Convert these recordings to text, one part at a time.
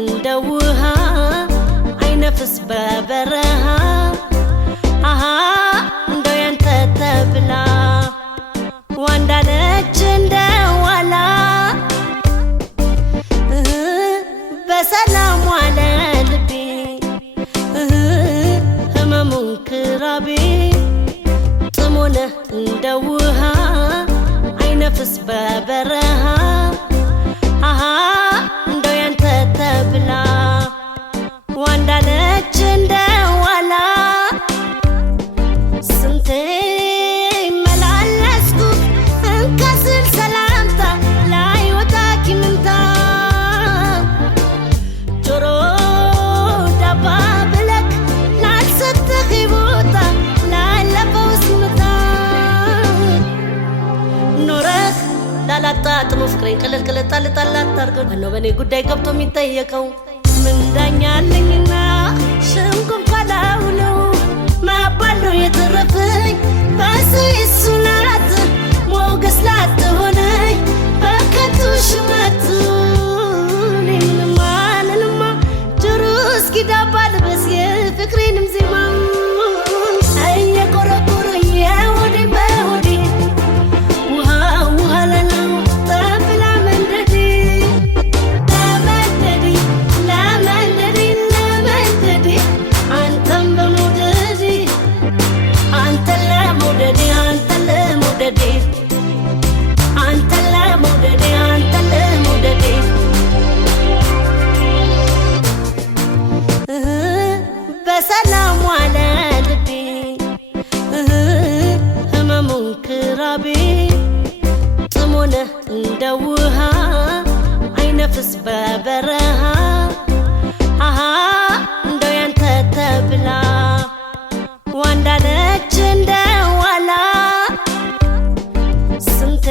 እንደውሃ አይነፍስ በበረሃ አሃ እንደው ያንተ ተብላ ዋንዳለች እንደዋላ በሰላም ዋለ ልቤ ህመሙን ክራቤ ጥሞነ እንደውሃ አይነፍስ በበረሃ አሃ እንደው ያንተ ተብላ ዋንዳለች እንደዋላ ስንቴ መላለስኩ እንከስል ሰላምታ ላይ ወጣኪ ምንታ ጆሮ ዳባ ብለክ ላልሰጥህ ቦታ ላለፈው ስምታ ኖረህ ላላጣጥሞ ፍቅሬን ቅልል ጣል አታርገው ማነው በኔ ጉዳይ ገብቶ የሚጠየቀው ምን ዳኛለኝና ሽንኩን ካላውለው ማባል ነው የተረፈኝ በስሱ ናት ሞገስ ላትሆነኝ በከንቱ ሽመቱ ምንማ ጆሮ እስኪዳባ ልበስ የፍቅሬንም ዜማ እየቆረቆረ የሆዴ በሆዴ ውሃ ለላው ጠብላ መንደዴ ለመንደዴ አንተን በመውደዴ አንተን ለመውደዴ በሰላም ዋለ ልቤ ህመሙን ክራቤ ጥሞነ እንደውሃ አይነፍስ በበረሃ አሃ እንደው ያንተ ተብላ ዋንዳለች እንደዋላ ስንቴ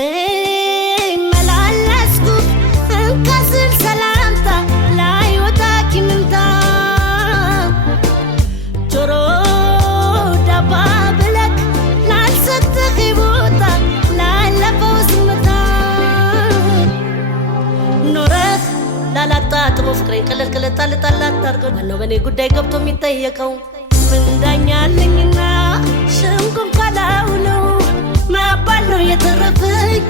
መላለስኩ እንከስል ሰላምታ ላይ ወጣኪ ምንታ ጆሮ ዳባ ብለክ ላልሰጥህ ቦታ ላለፈው ስምታ ኖረህ ላላጣጥሞ ፍቅሬን ቅልል ጣል አታርገው ማነው በኔ ጉዳይ ገብቶ የሚጠየቀው ምን ዳኛለኝና ሽንኩን ካላውለው ማባል ነው የተረፈኝ